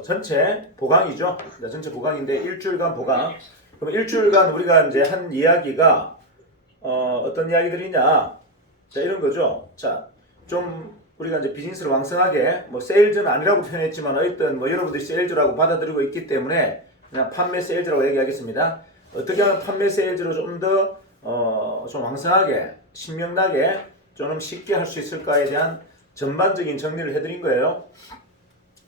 어, 전체 보강이죠. 네, 전체 보강인데 일주일간 보강. 그럼 일주일간 우리가 이제 한 이야기가 어, 어떤 이야기들이냐? 자 이런 거죠. 자좀 우리가 이제 비즈니스를 왕성하게 뭐 세일즈는 아니라고 표현했지만 어쨌든 뭐 여러분들이 세일즈라고 받아들이고 있기 때문에 그냥 판매 세일즈라고 얘기하겠습니다. 어떻게 하면 판매 세일즈로 좀더 어, 좀 왕성하게 신명나게 좀 쉽게 할 수 있을까에 대한 전반적인 정리를 해드린 거예요.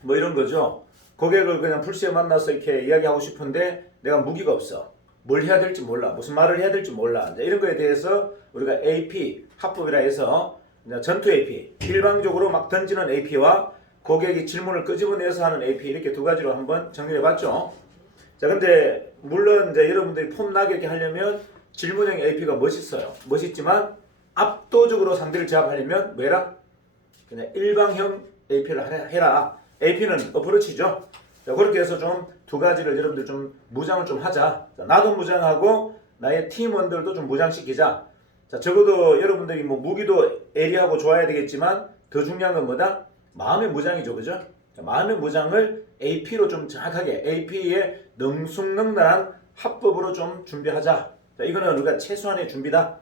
뭐 이런 거죠. 고객을 그냥 불시에 만나서 이렇게 이야기하고 싶은데 내가 무기가 없어. 뭘 해야 될지 몰라. 무슨 말을 해야 될지 몰라. 이런 거에 대해서 우리가 AP 합법이라 해서 전투 AP 일방적으로 막 던지는 AP와 고객이 질문을 끄집어내서 하는 AP 이렇게 두 가지로 한번 정리해 봤죠. 자, 근데 물론 이제 여러분들이 폼나게 이렇게 하려면 질문형 AP가 멋있어요. 멋있지만 압도적으로 상대를 제압하려면 뭐해라? 그냥 일방형 AP를 해라. AP는 어프로치죠. 자, 그렇게 해서 좀 두 가지를 여러분들 좀 무장을 좀 하자. 자, 나도 무장하고 나의 팀원들도 좀 무장시키자. 자, 적어도 여러분들이 뭐 무기도 에리하고 좋아야 되겠지만 더 중요한 건 뭐다? 마음의 무장이죠. 그죠? 자, 마음의 무장을 AP로 좀 정확하게 AP의 능숙능란한 합법으로 좀 준비하자. 자, 이거는 우리가 최소한의 준비다.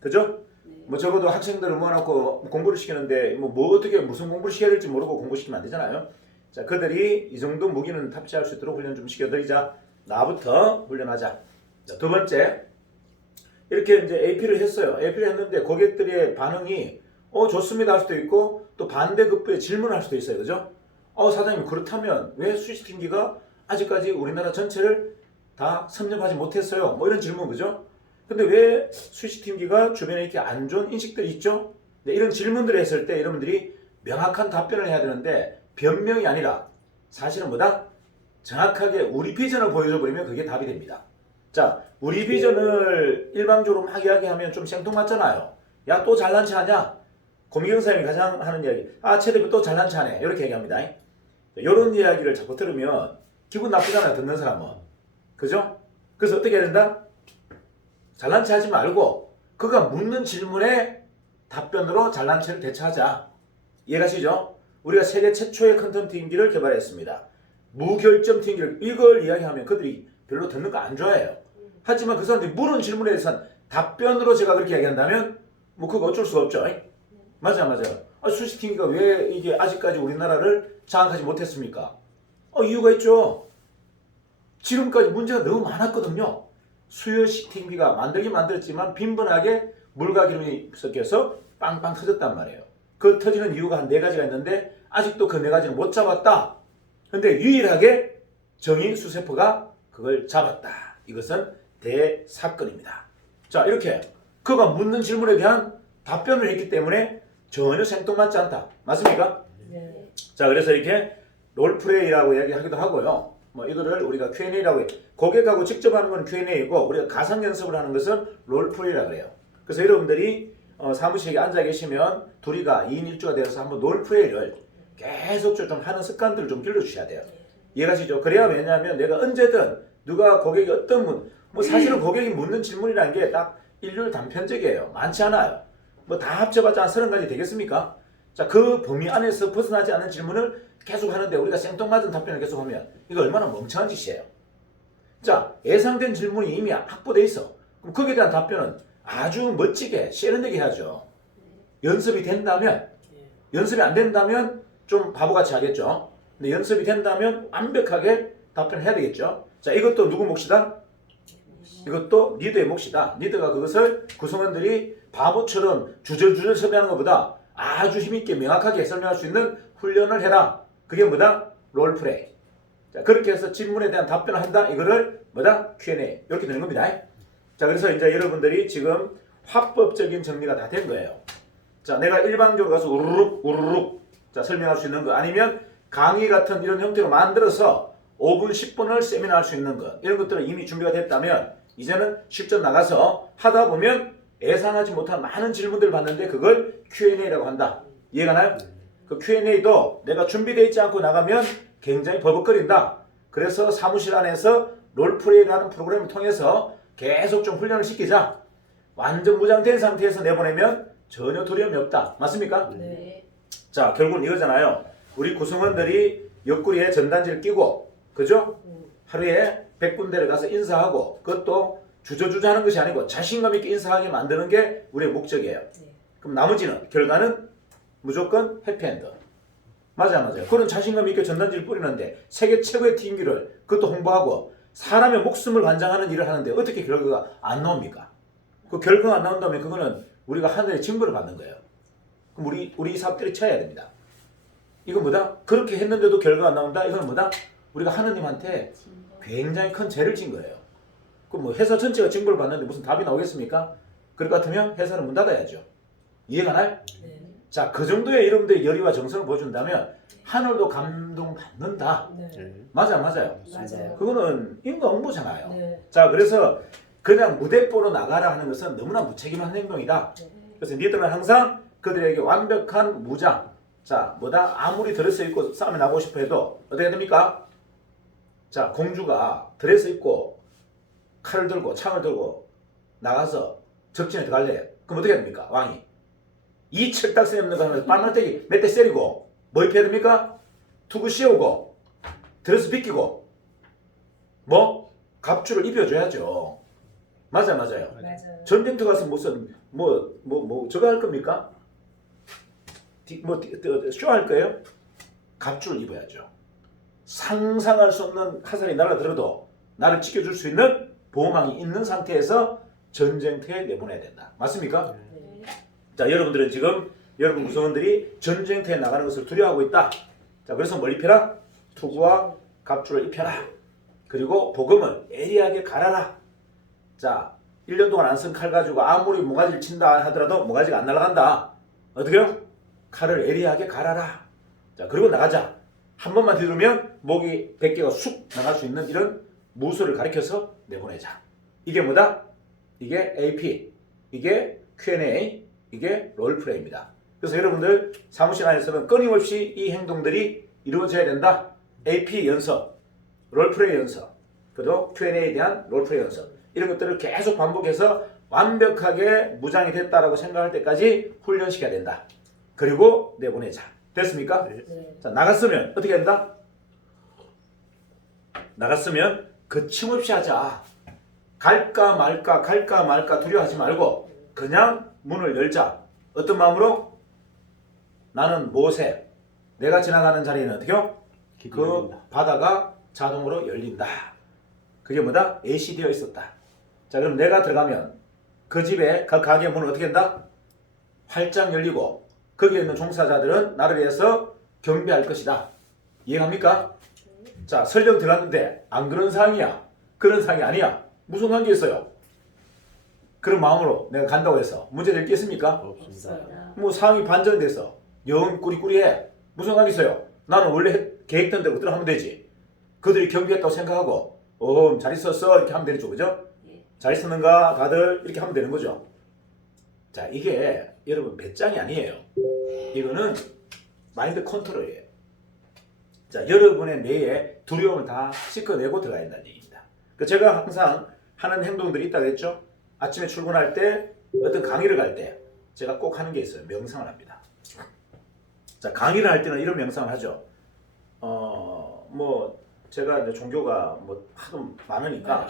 그죠? 뭐 적어도 학생들을 모아놓고 공부를 시키는데 뭐, 뭐 어떻게 무슨 공부를 시켜야 될지 모르고 공부시키면 안 되잖아요. 자, 그들이 이 정도 무기는 탑재할 수 있도록 훈련 좀 시켜드리자. 나부터 훈련하자. 자, 두 번째. 이렇게 이제 AP를 했어요. AP를 했는데 고객들의 반응이 어 좋습니다 할 수도 있고 또 반대급부에 질문할 수도 있어요. 그죠? 어 사장님 그렇다면 왜 스위스팅기가 아직까지 우리나라 전체를 다 섭렵하지 못했어요? 뭐 이런 질문 그죠? 근데 왜 스위스팅기가 주변에 이렇게 안 좋은 인식들이 있죠? 네, 이런 질문들을 했을 때 여러분들이 명확한 답변을 해야 되는데 변명이 아니라 사실은 뭐다? 정확하게 우리 비전을 보여줘 버리면 그게 답이 됩니다. 자, 우리 비전을 일방적으로 막 이야기하면 좀 생뚱맞잖아요. 야, 또 잘난 체 하냐? 고미경 사님이 가장 하는 이야기. 아, 최 대표 또 잘난 체 하네. 이렇게 얘기합니다. 이런 이야기를 자꾸 들으면 기분 나쁘잖아요. 듣는 사람은. 그죠? 그래서 어떻게 해야 된다? 잘난 체 하지 말고 그가 묻는 질문에 답변으로 잘난 체를 대처하자. 이해가시죠? 우리가 세계 최초의 컨텐츠 인기를 개발했습니다. 무결점 튕기를 이걸 이야기하면 그들이 별로 듣는 거 안 좋아해요. 하지만 그 사람들이 물은 질문에 대해서는 답변으로 제가 그렇게 얘기한다면 뭐 그거 어쩔 수가 없죠. 맞아 맞아. 아, 수시팅기가 왜 이게 아직까지 우리나라를 장악하지 못했습니까? 어, 이유가 있죠. 지금까지 문제가 너무 많았거든요. 수요식 팅기가 만들긴 만들었지만 빈번하게 물과 기름이 섞여서 빵빵 터졌단 말이에요. 그 터지는 이유가 한 네 가지가 있는데 아직도 그 네 가지를 못 잡았다. 근데 유일하게 정의 수세포가 그걸 잡았다. 이것은 대사건입니다. 자, 이렇게 그가 묻는 질문에 대한 답변을 했기 때문에 전혀 생뚱맞지 않다. 맞습니까? 네. 자, 그래서 이렇게 롤플레이라고 이야기하기도 하고요. 뭐 이거를 우리가 Q&A라고 해. 고객하고 직접 하는 건 Q&A이고 우리가 가상 연습을 하는 것은 롤플레이라고 해요. 그래서 여러분들이 어, 사무실에 앉아 계시면 둘이가 2인 1조가 되어서 한번 롤플레이를 계속 좀 하는 습관들을 좀 길러주셔야 돼요. 이해가시죠? 그래야 왜냐하면 내가 언제든 누가 고객이 어떤 문, 뭐 사실은 고객이 묻는 질문이라는 게 딱 일률 단편적이에요. 많지 않아요. 뭐 다 합쳐봤자 한 서른 가지 되겠습니까? 자, 그 범위 안에서 벗어나지 않는 질문을 계속 하는데 우리가 생뚱맞은 답변을 계속 하면 이거 얼마나 멍청한 짓이에요. 자, 예상된 질문이 이미 확보돼 있어. 그럼 거기에 대한 답변은 아주 멋지게 세련되게 해야죠. 연습이 된다면, 연습이 안 된다면 좀 바보같이 하겠죠. 근데 연습이 된다면 완벽하게 답변해야 되겠죠. 자, 이것도 누구 몫이다? 이것도 리더의 몫이다. 리더가 그것을 구성원들이 바보처럼 주절주절 설명하는 것보다 아주 힘있게 명확하게 설명할 수 있는 훈련을 해라. 그게 뭐다? 롤플레이. 자, 그렇게 해서 질문에 대한 답변을 한다. 이거를 뭐다? Q&A. 이렇게 되는 겁니다. 자, 그래서 이제 여러분들이 지금 합법적인 정리가 다 된 거예요. 자, 내가 일방적으로 가서 우르륵 우르륵 자, 설명할 수 있는 거 아니면 강의 같은 이런 형태로 만들어서 5분, 10분을 세미나 할 수 있는 것 이런 것들은 이미 준비가 됐다면 이제는 실전 나가서 하다 보면 예상하지 못한 많은 질문들을 받는데 그걸 Q&A라고 한다. 이해가 나요? 그 Q&A도 내가 준비되어 있지 않고 나가면 굉장히 버벅거린다. 그래서 사무실 안에서 롤플레이라는 프로그램을 통해서 계속 좀 훈련을 시키자. 완전 무장된 상태에서 내보내면 전혀 두려움이 없다. 맞습니까? 네. 자, 결국은 이거잖아요. 우리 구성원들이 옆구리에 전단지를 끼고 그죠? 음. 하루에 100군데를 가서 인사하고 그것도 주저주저 하는 것이 아니고 자신감 있게 인사하게 만드는 게 우리의 목적이에요. 네. 그럼 나머지는 결과는 무조건 해피엔드. 맞아 맞아요. 그런 자신감 있게 전단지를 뿌리는데 세계 최고의 팀기를 그것도 홍보하고 사람의 목숨을 관장하는 일을 하는데 어떻게 결과가 안 나옵니까? 그 결과가 안 나온다면 그거는 우리가 하늘의 징벌을 받는 거예요. 그럼 우리 우리 사업 때려쳐야 됩니다. 이건 뭐다? 그렇게 했는데도 결과가 안 나온다? 이건 뭐다? 우리가 하느님한테 굉장히 큰 죄를 진 거예요. 그럼 뭐 회사 전체가 징벌을 받는데 무슨 답이 나오겠습니까? 그럴 것 같으면 회사는 문 닫아야죠. 이해가 나요? 네. 자, 그 정도의 여러분들의 열의와 정성을 보여준다면 하늘도 감동받는다. 네. 네. 맞아, 맞아요. 맞아요. 그거는 인과 응보잖아요. 네. 자, 그래서 그냥 무대뽀로 나가라 하는 것은 너무나 무책임한 행동이다. 네. 그래서 니들은 항상 그들에게 완벽한 무장. 자, 뭐다? 아무리 드레스 입고 싸움에 나가고 싶어 해도 어떻게 됩니까? 자, 공주가 드레스 입고 칼을 들고 창을 들고 나가서 적진에 들어갈래. 그럼 어떻게 됩니까? 왕이. 이 철딱선이 없는 거 하면 빨간때기 몇대 때리고 뭐 입혀야 됩니까? 투구 씌우고 드레스 비키고 뭐? 갑주를 입혀줘야죠. 맞아 맞아요. 맞아요. 전쟁터 가서 무슨 뭐 뭐 뭐 저거 할 겁니까? 디- 뭐쇼할 거예요? 갑주를 입어야죠. 상상할 수 없는 화살이 날아들어도 나를 지켜줄 수 있는 보호망이 있는 상태에서 전쟁터에 내보내야 된다. 맞습니까? 네. 자, 여러분들은 지금 여러분 구성원들이 전쟁터에 나가는 것을 두려워하고 있다. 자, 그래서 뭘 입혀라? 투구와 갑주를 입혀라. 그리고 복음을 예리하게 갈아라. 자, 1년 동안 안 쓴 칼 가지고 아무리 모가지를 친다 하더라도 모가지가 안 날아간다. 어떻게요? 칼을 예리하게 갈아라. 자, 그리고 나가자. 한 번만 뒤두면 목이 100개가 쑥 나갈 수 있는 이런 무술을 가리켜서 내보내자. 이게 뭐다? 이게 AP, 이게 Q&A, 이게 롤플레이입니다. 그래서 여러분들 사무실 안에서는 끊임없이 이 행동들이 이루어져야 된다. AP 연습, 롤플레이 연습, 그리고 Q&A에 대한 롤플레이 연습 이런 것들을 계속 반복해서 완벽하게 무장이 됐다라고 생각할 때까지 훈련시켜야 된다. 그리고 내보내자. 됐습니까? 네. 자 나갔으면 어떻게 된다? 나갔으면 거침없이 하자. 갈까 말까 갈까 말까 두려워하지 말고 그냥 문을 열자. 어떤 마음으로? 나는 모세. 내가 지나가는 자리에는 어떻게요? 그 기도합니다. 바다가 자동으로 열린다. 그게 뭐다? 예시되어 있었다. 자 그럼 내가 들어가면 그 집에 그 가게 문은 어떻게 된다? 활짝 열리고 거기에 있는 종사자들은 나를 위해서 경배할 것이다. 이해갑니까? 자 설령 들어갔는데 안 그런 상황이야. 그런 상황이 아니야. 무슨 관계 있어요? 그런 마음으로 내가 간다고 해서 문제될 게 있습니까? 없습니다. 없어요. 뭐 상황이 반전돼서 영 꾸리꾸리해 무슨 관계 있어요? 나는 원래 했- 계획된 대로 들어가면 되지. 그들이 경비했다고 생각하고 어잘 있었어 이렇게 하면 되죠, 그죠? 예. 잘 있었는가 다들 이렇게 하면 되는 거죠. 자 이게 여러분 배짱이 아니에요. 이거는 마인드 컨트롤이에요. 자 여러분의 뇌에 두려움을 다 씻어내고 들어가야 된다는 얘기입니다. 그 제가 항상 하는 행동들이 있다고 했죠. 아침에 출근할 때 어떤 강의를 갈 때 제가 꼭 하는 게 있어요. 명상을 합니다. 자 강의를 할 때는 이런 명상을 하죠. 어 뭐 제가 이제 종교가 뭐 하도 많으니까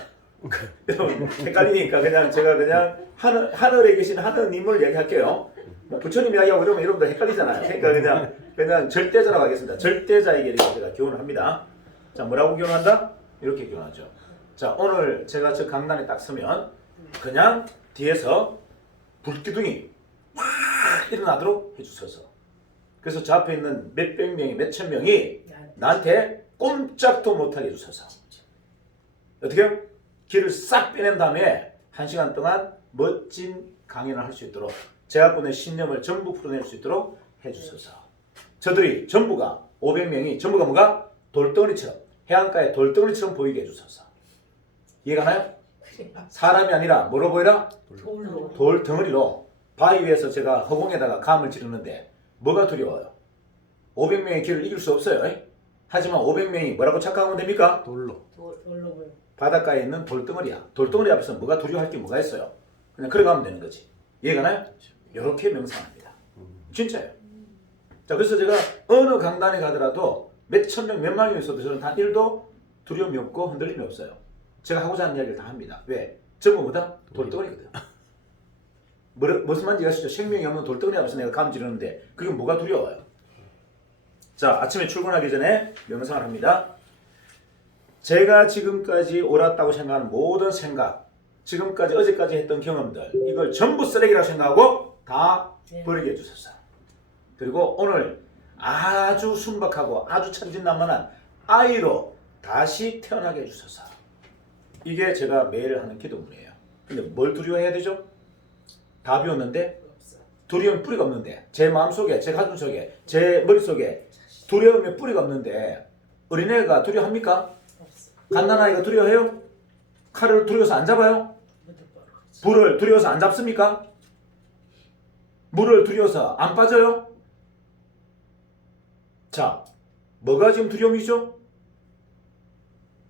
헷갈리니까 그냥 제가 그냥 하늘 하늘에 계신 하느님을 얘기할게요. 뭐 부처님 이야기하고 이러면 여러분들 헷갈리잖아요. 그러니까 그냥 그냥 절대자라고 하겠습니다. 절대자에게 제가 교훈을 합니다. 자 뭐라고 교훈한다? 이렇게 교훈하죠. 자 오늘 제가 저 강단에 딱 서면 그냥 뒤에서 불기둥이 확 일어나도록 해주셔서. 그래서 저 앞에 있는 몇백 명이 몇천 명이 나한테 꼼짝도 못하게 해주셔서. 어떻게요? 길을 싹 빼낸 다음에 한 시간 동안 멋진 강연을 할 수 있도록 제가 보낸 신념을 전부 풀어낼 수 있도록 해주셔서. 저들이 전부가 500명이 전부가 뭐가? 돌덩어리처럼 해안가의 돌덩어리처럼 보이게 해주셔서. 이해가 나요? 사람이 아니라 뭐로 보이라? 돌로. 돌 덩어리로 바위 위에서 제가 허공에다가 감을 지르는데 뭐가 두려워요? 500명의 길을 이길 수 없어요. 에? 하지만 500명이 뭐라고 착각하면 됩니까? 돌로. 돌- 돌로 보여. 바닷가에 있는 돌덩어리야. 돌덩어리 앞에서 뭐가 두려워할 게 뭐가 있어요? 그냥 걸어가면 되는 거지. 이해가 나요? 이렇게 명상합니다. 진짜예요. 자, 그래서 제가 어느 강단에 가더라도 몇 천 명, 몇만 명 있어도 저는 단 1도 두려움이 없고 흔들림이 없어요. 제가 하고자 하는 이야기를 다 합니다. 왜? 전부 뭐다? 돌덩어리거든. 뭐, 무슨 말인지 아시죠? 생명이 없는 돌덩어리 앞에서 내가 감지르는데 그게 뭐가 두려워요? 자, 아침에 출근하기 전에 명상을 합니다. 제가 지금까지 옳았다고 생각하는 모든 생각, 지금까지 어제까지 했던 경험들, 이걸 전부 쓰레기라고 생각하고 다 네. 버리게 해주소서. 그리고 오늘 아주 순박하고 아주 천진난만한 아이로 다시 태어나게 해주소서. 이게 제가 매일 하는 기도문이에요. 근데 뭘 두려워해야 되죠? 답이 없어. 두려움 뿌리가 없는데 제 마음속에 제 가슴 속에 제 머릿속에 두려움의 뿌리가 없는데 어린애가 두려워합니까? 갓난아이가 두려워해요? 칼을 두려워서 안 잡아요? 불을 두려워서 안 잡습니까? 물을 두려워서 안 빠져요? 자, 뭐가 지금 두려움이죠?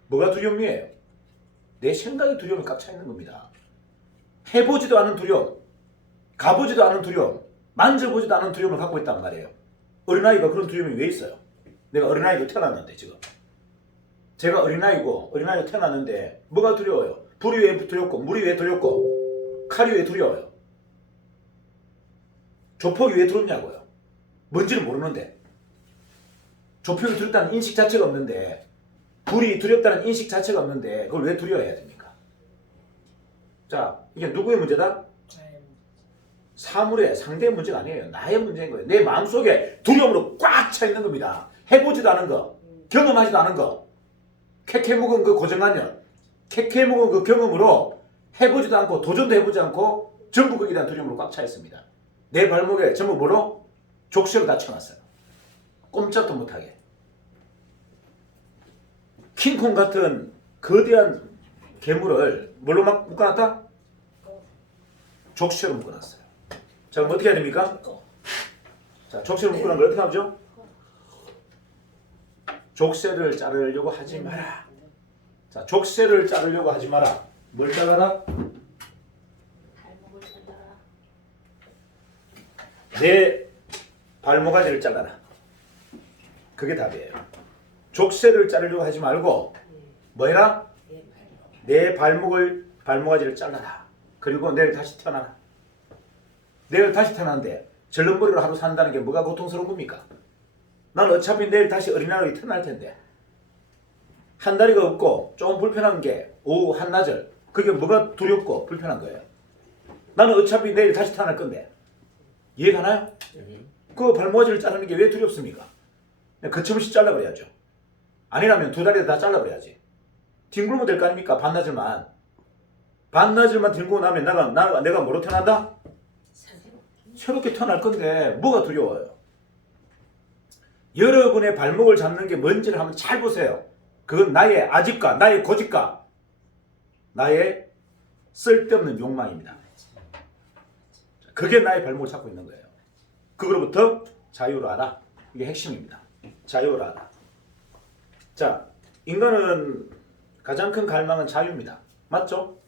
뭐가 두려움이에요? 내 생각이 두려움에 꽉 차 있는 겁니다. 해보지도 않은 두려움, 가보지도 않은 두려움, 만져보지도 않은 두려움을 갖고 있단 말이에요. 어린아이가 그런 두려움이 왜 있어요? 내가 어린아이로 태어났는데 지금. 제가 어린아이고 어린아이로 태어났는데 뭐가 두려워요? 불이 왜 두렵고 물이 왜 두렵고 칼이 왜 두려워요? 조폭이 왜 두렵냐고요? 뭔지는 모르는데 조폭이 두렵다는 인식 자체가 없는데 불이 두렵다는 인식 자체가 없는데 그걸 왜 두려워해야 됩니까? 자 이게 누구의 문제다? 사물의 상대의 문제가 아니에요. 나의 문제인 거예요. 내 마음속에 두려움으로 꽉 차 있는 겁니다. 해보지도 않은 거, 경험하지도 않은 거, 캐캐 묵은 그 고정관념, 캐캐 묵은 그 경험으로 해보지도 않고 도전도 해보지 않고 전부 거기에 대한 두려움으로 꽉 차 있습니다. 내 발목에 전부 뭐로? 족쇄로 다쳐놨어요. 꼼짝도 못하게. 킹콩 같은 거대한 괴물을 뭘로 막 묶어놨다? 족쇄로 묶어놨어요. 자, 그럼 어떻게 해야 됩니까? 꺼. 자, 족쇄를 묶어놓은 걸 어떻게 하죠? 족쇄를 자르려고 하지 마라. 자, 족쇄를 자르려고 하지 마라. 뭘 자르라? 발목을 잘라. 내 발모가지를 잘라라. 그게 답이에요. 족쇄를 자르려고 하지 말고 뭐 해라? 내 발목. 내 발목을 발모가지를 잘라라. 그리고 내일 다시 태어나라. 내일 다시 태어나는데 절름머리로 하루 산다는 게 뭐가 고통스러운 겁니까? 난 어차피 내일 다시 어린아이로 태어날 텐데 한 다리가 없고 조금 불편한 게 오후 한나절 그게 뭐가 두렵고 불편한 거예요. 나는 어차피 내일 다시 태어날 건데 이해가나요? 그 발모가지를 자르는 게 왜 두렵습니까? 거침없이 잘라버려야죠. 아니라면 두 다리 다 잘라버려야지. 뒹굴면 될 거 아닙니까? 반나절만. 반나절만 뒹굴고 나면 내가, 나, 내가 뭐로 태어난다? 새롭게 태어날 건데 뭐가 두려워요? 여러분의 발목을 잡는 게 뭔지를 한번 잘 보세요. 그건 나의 아집과 나의 고집과 나의 쓸데없는 욕망입니다. 그게 나의 발목을 잡고 있는 거예요. 그거로부터 자유로 하라. 이게 핵심입니다. 자유로 하라. 자, 인간은 가장 큰 갈망은 자유입니다. 맞죠?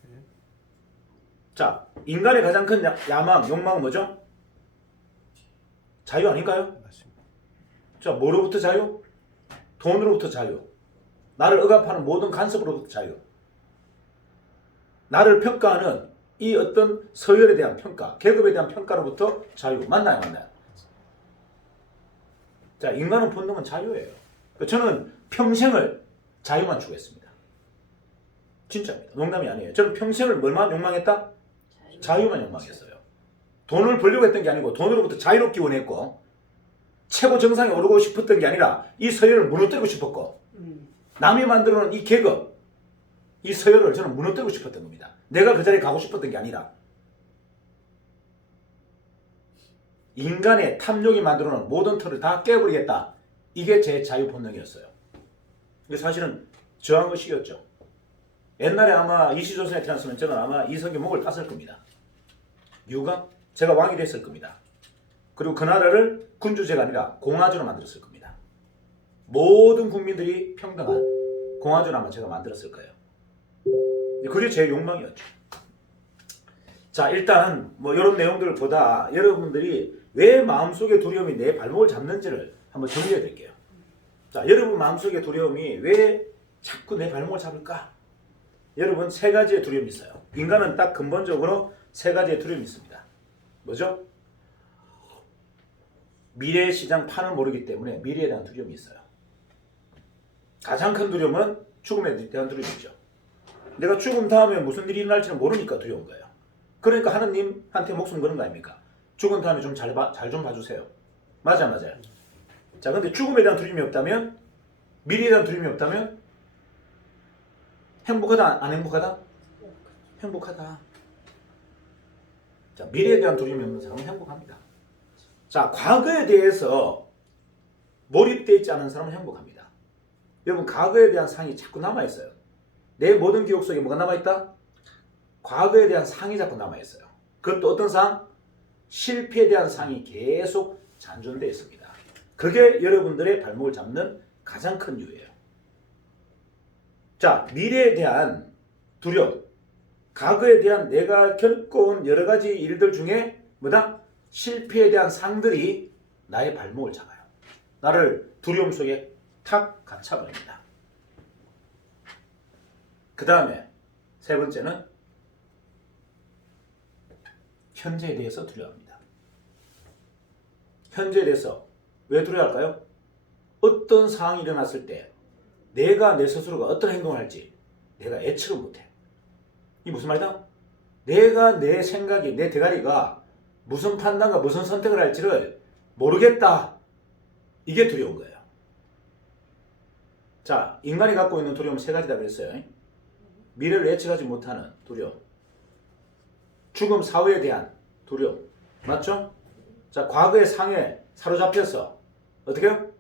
자, 인간의 가장 큰 야- 야망, 욕망은 뭐죠? 자유 아닌가요? 맞습니다. 자, 뭐로부터 자유? 돈으로부터 자유. 나를 억압하는 모든 간섭으로부터 자유. 나를 평가하는 이 어떤 서열에 대한 평가, 계급에 대한 평가로부터 자유. 맞나요, 맞나요? 자, 인간은 본능은 자유예요. 저는 평생을 자유만 추구했습니다. 진짜입니다. 농담이 아니에요. 저는 평생을 뭘만 욕망했다? 자유만 욕망했어요. 돈을 벌려고 했던 게 아니고 돈으로부터 자유롭기 원했고 최고 정상에 오르고 싶었던 게 아니라 이 서열을 무너뜨리고 싶었고 음. 남이 만들어 놓은 이 계급 이 서열을 저는 무너뜨리고 싶었던 겁니다. 내가 그 자리에 가고 싶었던 게 아니라 인간의 탐욕이 만들어 놓은 모든 틀을 다 깨버리겠다. 이게 제 자유 본능이었어요. 이게 사실은 저항의식이었죠. 옛날에 아마 이시조선에 태어났으면 저는 아마 이성의 목을 땄을 겁니다. 이유가 제가 왕이 됐을 겁니다. 그리고 그 나라를 군주제가 아니라 공화제로 만들었을 겁니다. 모든 국민들이 평등한 공화제로 아마 제가 만들었을 거예요. 그게 제 욕망이었죠. 자, 일단 뭐 이런 내용들보다 여러분들이 왜 마음속에 두려움이 내 발목을 잡는지를 한번 정리해 드릴게요. 자, 여러분 마음속에 두려움이 왜 자꾸 내 발목을 잡을까? 여러분 세 가지의 두려움이 있어요. 인간은 딱 근본적으로 세 가지의 두려움이 있습니다. 뭐죠? 미래 시장 판을 모르기 때문에 미래에 대한 두려움이 있어요. 가장 큰 두려움은 죽음에 대한 두려움이죠. 내가 죽음 다음에 무슨 일이 일어날지는 모르니까 두려운 거예요. 그러니까 하느님한테 목숨 거는 거 아닙니까? 죽은 다음에 좀잘 봐, 잘좀 봐주세요. 맞아, 맞아요. 자, 근데 죽음에 대한 두려움이 없다면, 미래에 대한 두려움이 없다면, 행복하다, 안 행복하다? 행복하다. 자, 미래에 대한 두려움이 없는 사람은 행복합니다. 자, 과거에 대해서 몰입되어 있지 않은 사람은 행복합니다. 여러분, 과거에 대한 상이 자꾸 남아있어요. 내 모든 기억 속에 뭐가 남아있다? 과거에 대한 상이 자꾸 남아있어요. 그것도 어떤 상? 실패에 대한 상이 계속 잔존되어 있습니다. 그게 여러분들의 발목을 잡는 가장 큰 이유예요. 자, 미래에 대한 두려움, 과거에 대한 내가 겪어온 여러 가지 일들 중에 뭐다? 실패에 대한 상들이 나의 발목을 잡아요. 나를 두려움 속에 탁 갇혀버립니다. 그 다음에 세 번째는 현재에 대해서 두려워합니다. 현재에 대해서 왜 두려워할까요? 어떤 상황이 일어났을 때 내가 내 스스로가 어떤 행동을 할지 내가 예측을 못해. 이 무슨 말이다? 내가 내 생각이 내 대가리가 무슨 판단과 무슨 선택을 할지를 모르겠다. 이게 두려운 거예요. 자, 인간이 갖고 있는 두려움은 세 가지다 그랬어요. 미래를 예측하지 못하는 두려움. 죽음 사후에 대한 두려움. 맞죠? 자, 과거의 상에 사로잡혀서 어떻게요?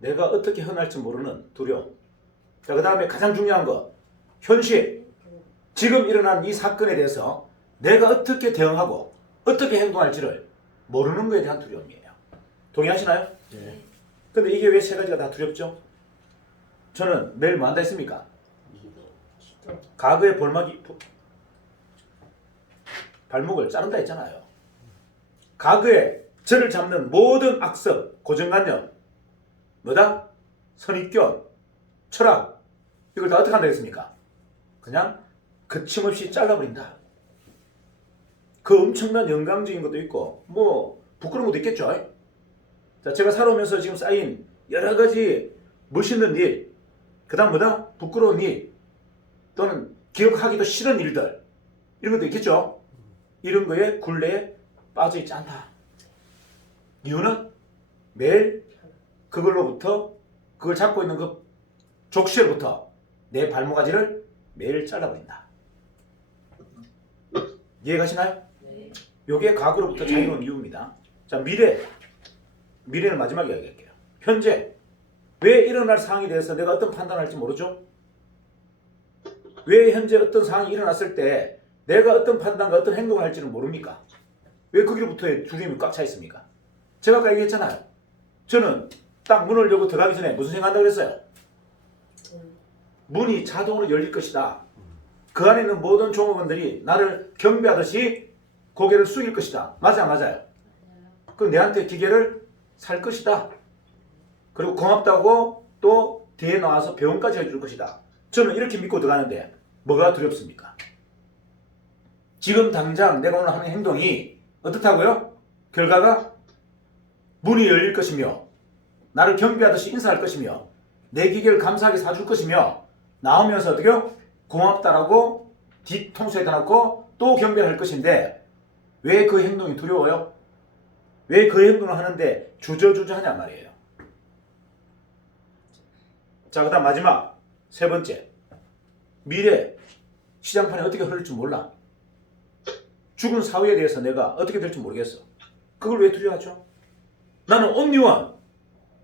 내가 어떻게 흔할지 모르는 두려움. 자, 그 다음에 가장 중요한 거. 현실. 지금 일어난 이 사건에 대해서 내가 어떻게 대응하고 어떻게 행동할지를 모르는 것에 대한 두려움이에요. 동의하시나요? 네. 근데 이게 왜 세 가지가 다 두렵죠? 저는 매일 뭐 한다 했습니까? 과거의 볼막이 부- 발목을 자른다 했잖아요. 과거에 저를 잡는 모든 악습, 고정관념, 뭐다? 선입견, 철학 이걸 다 어떻게 한다 했습니까? 그냥 거침없이 잘라버린다. 그 엄청난 영광적인 것도 있고 뭐 부끄러운 것도 있겠죠. 자, 제가 살아오면서 지금 쌓인 여러 가지 멋있는 일, 그 다음 뭐다? 부끄러운 일, 또는 기억하기도 싫은 일들, 이런 것도 있겠죠? 이런 거에 굴레에 빠져 있지 않다. 이유는 매일 그걸로부터, 그걸 잡고 있는 그 족쇄로부터 내 발목아지를 매일 잘라버린다. 이해가시나요? 네. 요게 과거로부터 자유로운 이유입니다. 자, 미래. 미래는 마지막에 이야기할게요. 현재. 왜 일어날 상황에 대해서 내가 어떤 판단을 할지 모르죠? 왜 현재 어떤 상황이 일어났을 때 내가 어떤 판단과 어떤 행동을 할지는 모릅니까? 왜 거기로부터의 두려움이 꽉 차 있습니까? 제가 아까 얘기했잖아요. 저는 딱 문을 열고 들어가기 전에 무슨 생각한다고 그랬어요? 문이 자동으로 열릴 것이다. 그 안에 있는 모든 종업원들이 나를 경배하듯이 고개를 숙일 것이다. 맞아, 맞아요. 그 내한테 기계를 살 것이다. 그리고 고맙다고 또 뒤에 나와서 배움까지 해줄 것이다. 저는 이렇게 믿고 들어가는데 뭐가 두렵습니까? 지금 당장 내가 오늘 하는 행동이 어떻다고요? 결과가 문이 열릴 것이며 나를 경배하듯이 인사할 것이며 내 기계를 감사하게 사줄 것이며 나오면서 어떻게요? 고맙다라고 뒤통수에 대놓고 또 경배할 것인데 왜 그 행동이 두려워요? 왜 그 행동을 하는데 주저주저 하냔 말이에요. 자, 그 다음 마지막 세 번째. 미래 시장판이 어떻게 흐를지 몰라. 죽은 사후에 대해서 내가 어떻게 될지 모르겠어. 그걸 왜 두려워하죠? 나는 온리원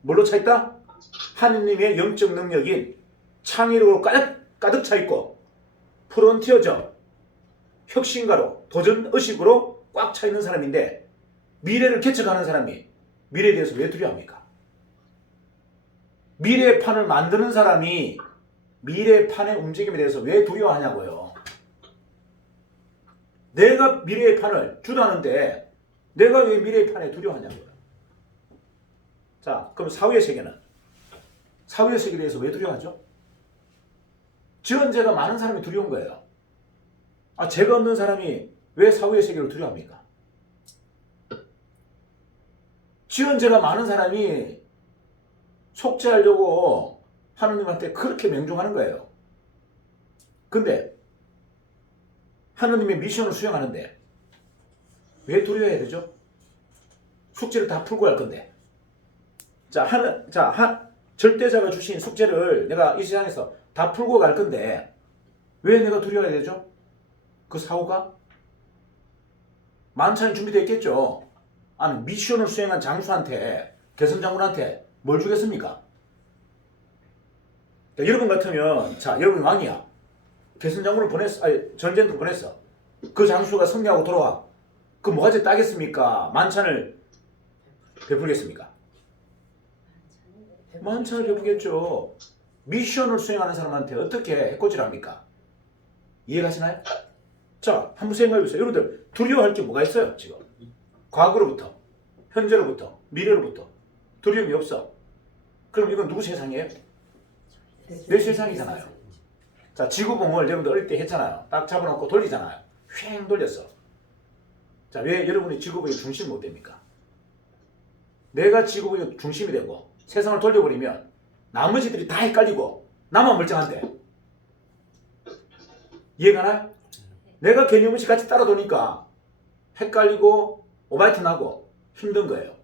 뭘로 차 있다? 하느님의 영적 능력인 창의력으로 가득, 가득 차 있고 프론티어적 혁신가로 도전 의식으로 꽉 차 있는 사람인데 미래를 개척하는 사람이 미래에 대해서 왜 두려워합니까? 미래의 판을 만드는 사람이 미래의 판의 움직임에 대해서 왜 두려워하냐고요. 내가 미래의 판을 주도하는데 내가 왜 미래의 판에 두려워하냐고요. 자, 그럼 사후의 세계는 사후의 세계에 대해서 왜 두려워하죠? 지원제가 많은 사람이 두려운 거예요. 아, 죄가 없는 사람이 왜 사후의 세계를 두려워합니까? 지원제가 많은 사람이 속죄하려고 하느님한테 그렇게 명종하는 거예요. 근데 하느님의 미션을 수행하는데 왜 두려워해야 되죠? 숙제를 다 풀고 할 건데. 자, 하는 자, 한 절대자가 주신 숙제를 내가 이 세상에서 다 풀고 갈 건데 왜 내가 두려워해야 되죠? 그 사고가 만찬이 준비되어 있겠죠. 아니 미션을 수행한 장수한테 개선 장군한테 뭘 주겠습니까? 자, 여러분 같으면 자 여러분 왕이야. 개선 장군을 보냈어. 아니 전쟁도 보냈어. 그 장수가 승리하고 돌아와. 그 뭐가지 따겠습니까? 만찬을 베풀겠습니까? 만찬을 베풀겠죠. 미션을 수행하는 사람한테 어떻게 해코지를 합니까? 이해가시나요? 자, 한번 생각해 보세요. 여러분들 두려워할 게 뭐가 있어요, 지금? 과거로부터, 현재로부터, 미래로부터 두려움이 없어. 그럼 이건 누구 세상이에요? 내 세상이잖아요. 자, 지구봉을 여러분들 어릴 때 했잖아요. 딱 잡아놓고 돌리잖아요. 휙 돌렸어. 자, 왜 여러분이 지구봉의 중심 못 됩니까? 내가 지구봉의 중심이 되고 세상을 돌려버리면 나머지들이 다 헷갈리고 나만 멀쩡한데 이해가 나요? 내가 개념 없이 같이 따라 도니까 헷갈리고 오바이트 나고 힘든 거예요.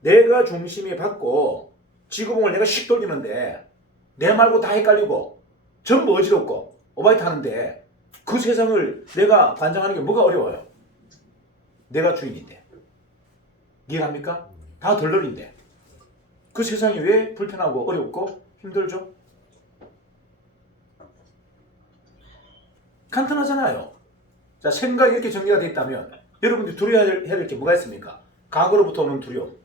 내가 중심이 받고 지구봉을 내가 씩 돌리는데 내 말고 다 헷갈리고 전부 어지럽고 오바이트 하는데 그 세상을 내가 관장하는 게 뭐가 어려워요? 내가 주인인데 이해합니까? 다 덜덜인데 그 세상이 왜 불편하고 어렵고 힘들죠? 간단하잖아요. 자, 생각이 이렇게 정리가 되어 있다면 여러분들이 두려워해야 될 게 뭐가 있습니까? 과거로부터 오는 두려움,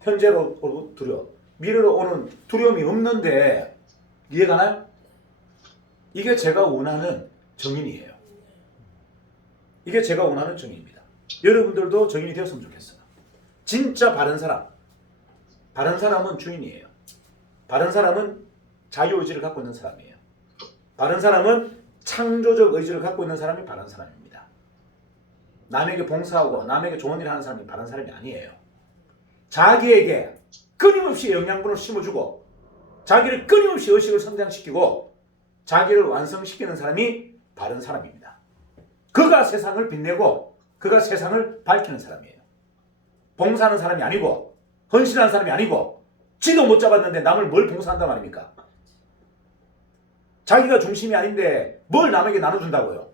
현재로 두려움, 미래로 오는 두려움이 없는데 이해가 나요? 이게 제가 원하는 정인이에요. 이게 제가 원하는 정인입니다. 여러분들도 정인이 되었으면 좋겠어요. 진짜 바른 사람, 바른 사람은 주인이에요. 바른 사람은 자유의지를 갖고 있는 사람이에요. 바른 사람은 창조적 의지를 갖고 있는 사람이 바른 사람입니다. 남에게 봉사하고 남에게 좋은 일을 하는 사람이 바른 사람이 아니에요. 자기에게 끊임없이 영양분을 심어주고 자기를 끊임없이 의식을 성장시키고 자기를 완성시키는 사람이 바른 사람입니다. 그가 세상을 빛내고 그가 세상을 밝히는 사람이에요. 봉사하는 사람이 아니고 헌신하는 사람이 아니고 지도 못 잡았는데 남을 뭘 봉사한단 말입니까? 자기가 중심이 아닌데 뭘 남에게 나눠준다고요?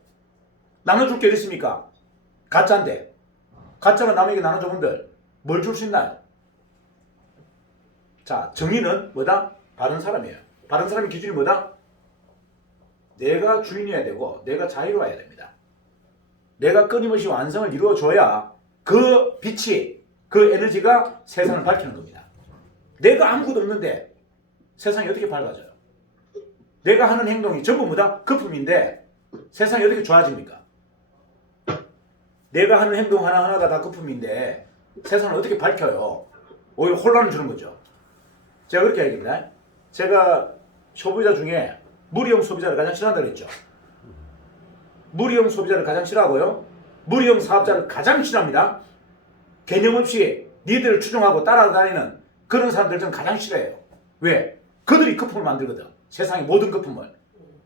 나눠줄 게 있습니까? 가짜인데 가짜가 남에게 나눠줘 본들 뭘 줄 수 있나요? 자 정의는 뭐다? 바른 사람이에요. 바른 사람의 기준이 뭐다? 내가 주인이어야 되고 내가 자유로워야 됩니다. 내가 끊임없이 완성을 이루어줘야 그 빛이 그 에너지가 세상을 밝히는 겁니다. 내가 아무것도 없는데 세상이 어떻게 밝아져요? 내가 하는 행동이 전부 뭐다? 거품인데 세상이 어떻게 좋아집니까? 내가 하는 행동 하나하나가 다 거품인데 세상을 어떻게 밝혀요? 오히려 혼란을 주는 거죠. 제가 그렇게 얘기합니다. 제가 소비자 중에 무리형 소비자를 가장 싫어한다고 했죠. 무리형 소비자를 가장 싫어하고요. 무리형 사업자를 가장 싫어합니다. 개념 없이 니들을 추종하고 따라다니는 그런 사람들 저는 가장 싫어해요. 왜? 그들이 거품을 만들거든. 세상의 모든 거품을.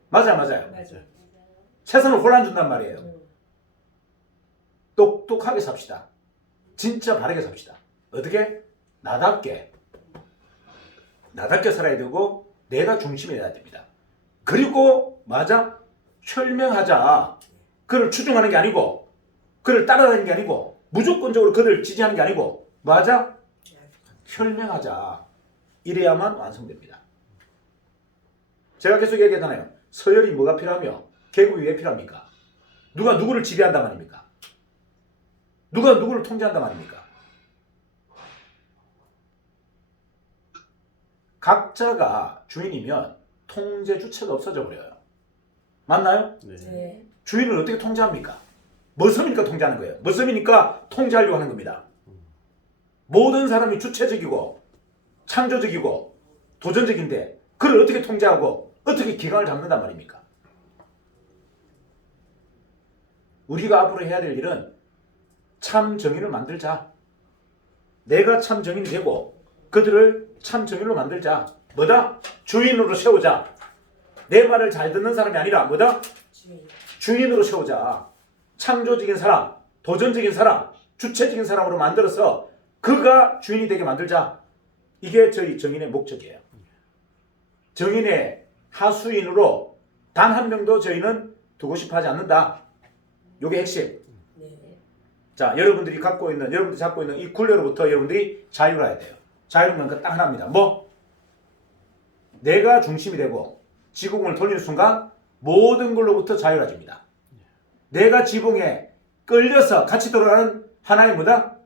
맞아요, 맞아요. 맞아요. 세상을 혼란 준단 말이에요. 음. 똑똑하게 삽시다. 진짜 바르게 삽시다. 어떻게? 나답게. 나답게 살아야 되고 내가 중심이 돼야 됩니다. 그리고 맞아 현명하자. 그를 추종하는 게 아니고 그를 따라다니는 게 아니고 무조건적으로 그를 지지하는 게 아니고 맞아 현명하자. 이래야만 완성됩니다. 제가 계속 얘기하잖아요. 서열이 뭐가 필요하며 계급이 왜 필요합니까? 누가 누구를 지배한단 말입니까? 누가 누구를 통제한단 말입니까? 각자가 주인이면 통제 주체가 없어져 버려요. 맞나요? 네. 주인을 어떻게 통제합니까? 머슴이니까 통제하는 거예요. 머슴이니까 통제하려고 하는 겁니다. 모든 사람이 주체적이고 창조적이고 도전적인데 그걸 어떻게 통제하고 어떻게 기강을 잡는단 말입니까? 우리가 앞으로 해야 될 일은 참 정의를 만들자. 내가 참 정인이 되고 그들을 참 정인으로 만들자. 뭐다? 주인으로 세우자. 내 말을 잘 듣는 사람이 아니라 뭐다? 주인. 주인으로 세우자. 창조적인 사람, 도전적인 사람, 주체적인 사람으로 만들어서 그가 주인이 되게 만들자. 이게 저희 정인의 목적이에요. 정인의 하수인으로 단 한 명도 저희는 두고 싶어 하지 않는다. 요게 핵심. 네. 자, 여러분들이 갖고 있는, 여러분들이 잡고 있는 이 굴레로부터 여러분들이 자유해야 돼요. 자유는 그딱 하나입니다. 뭐? 내가 중심이 되고 지붕을 돌리는 순간 모든 걸로부터 자유해집니다. 내가 지붕에 끌려서 같이 돌아가는 하나의 뭐다?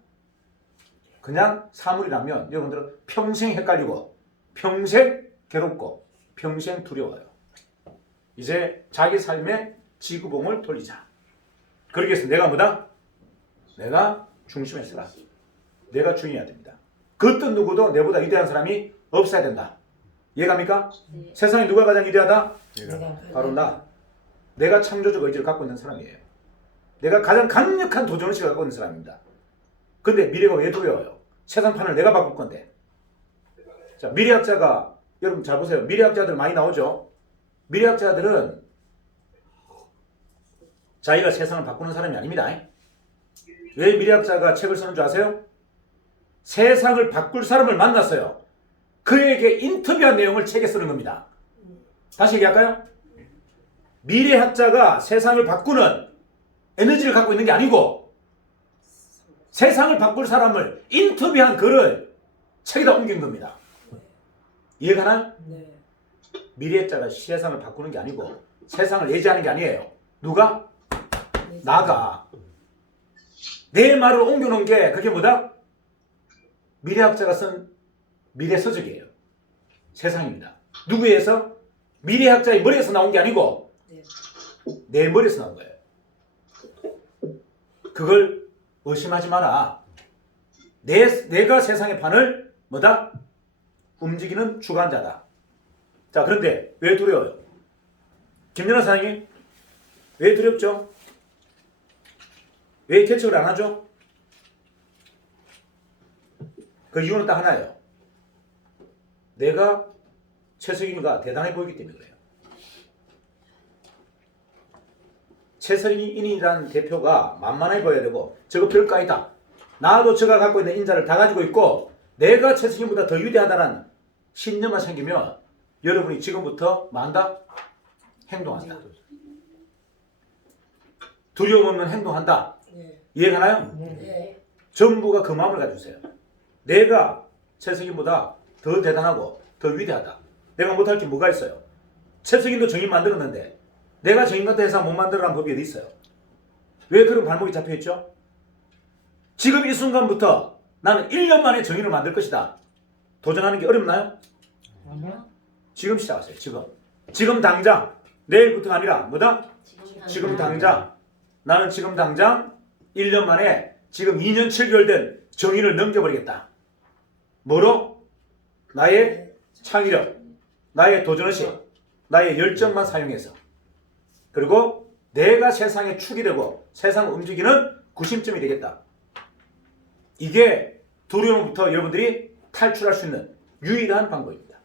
그냥 사물이라면 여러분들은 평생 헷갈리고 평생 괴롭고 평생 두려워요. 이제 자기 삶의 지구봉을 돌리자. 그러기 위해서 내가 뭐다? 내가 중심에 서라. 내가 주인이어야 됩니다. 그 어떤 누구도 내보다 위대한 사람이 없어야 된다. 이해갑니까? 네. 세상에 누가 가장 위대하다? 내가 바로 나. 내가 창조적 의지를 갖고 있는 사람이에요. 내가 가장 강력한 도전의식을 갖고 있는 사람입니다. 근데 미래가 왜 두려워요? 세상판을 내가 바꿀 건데. 자, 미래학자가, 여러분 잘 보세요. 미래학자들 많이 나오죠? 미래학자들은 자기가 세상을 바꾸는 사람이 아닙니다. 왜 미래학자가 책을 쓰는 줄 아세요? 세상을 바꿀 사람을 만났어요. 그에게 인터뷰한 내용을 책에 쓰는 겁니다. 다시 얘기할까요? 미래학자가 세상을 바꾸는 에너지를 갖고 있는 게 아니고 세상을 바꿀 사람을 인터뷰한 글을 책에다 옮긴 겁니다. 이해가나요? 네. 미래학자가 세상을 바꾸는 게 아니고 세상을 예지하는 게 아니에요. 누가? 나가. 내 말을 옮겨놓은 게 그게 뭐다? 미래학자가 쓴 미래 서적이에요. 세상입니다. 누구에서? 미래학자의 머리에서 나온 게 아니고 네. 내 머리에서 나온 거예요. 그걸 의심하지 마라. 내, 내가 세상의 판을 뭐다? 움직이는 주관자다. 자, 그런데 왜 두려워요? 김연아 사장님, 왜 두렵죠? 왜 개척을 안 하죠? 그 이유는 딱 하나예요. 내가 최석인이가 대단해 보이기 때문에 그래요. 최석인이라는 대표가 만만해 보여야 되고 저거 별거 아니다. 나도 저가 갖고 있는 인자를 다 가지고 있고 내가 최석인보다 더 위대하다는 신념만 생기면 여러분이 지금부터 만다 행동한다. 두려움 없는 행동한다. 네. 이해가나요? 네. 전부가 그 마음을 가지세요. 내가 최석인보다 더 대단하고 더 위대하다. 내가 못할 게 뭐가 있어요? 최석인도 정인 만들었는데 내가 정인 같은 회사 못 만들어라는 법이 어디 있어요? 왜 그런 발목이 잡혀있죠? 지금 이 순간부터 나는 1년 만에 정인을 만들 것이다. 도전하는 게 어렵나요? 아니요. 지금 시작하세요. 지금. 지금 당장. 내일부터가 아니라 뭐다? 지금 지금 당장. 나는 지금 당장 1년 만에 지금 2년 7개월 된 정인을 넘겨버리겠다. 뭐로? 나의 창의력, 나의 도전의식, 나의 열정만 사용해서. 그리고 내가 세상의 축이 되고 세상을 움직이는 구심점이 되겠다. 이게 두려움부터 여러분들이 탈출할 수 있는 유일한 방법입니다.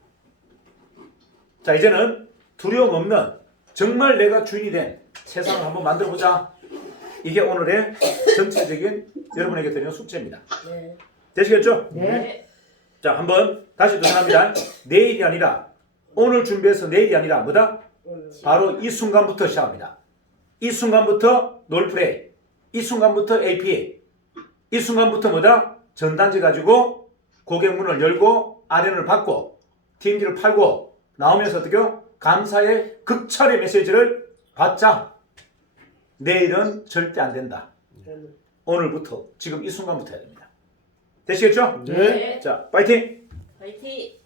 자, 이제는 두려움 없는 정말 내가 주인이 된 세상을 한번 만들어 보자. 이게 오늘의 전체적인 여러분에게 드리는 숙제입니다. 네. 되시겠죠? 네. 자, 한번 다시 도전합니다. 내일이 아니라 오늘 준비해서 내일이 아니라 뭐다? 바로 이 순간부터 시작합니다. 이 순간부터 롤플레이, 이 순간부터 APA, 이 순간부터 뭐다? 전단지 가지고 고객문을 열고 아련을 받고 TMD를 팔고 나오면서 어떻게요? 감사의 극찬의 메시지를 받자. 내일은 절대 안 된다. 오늘부터 지금 이 순간부터 해야 됩니다. 되시겠죠? 네. 자, 파이팅! 화이팅.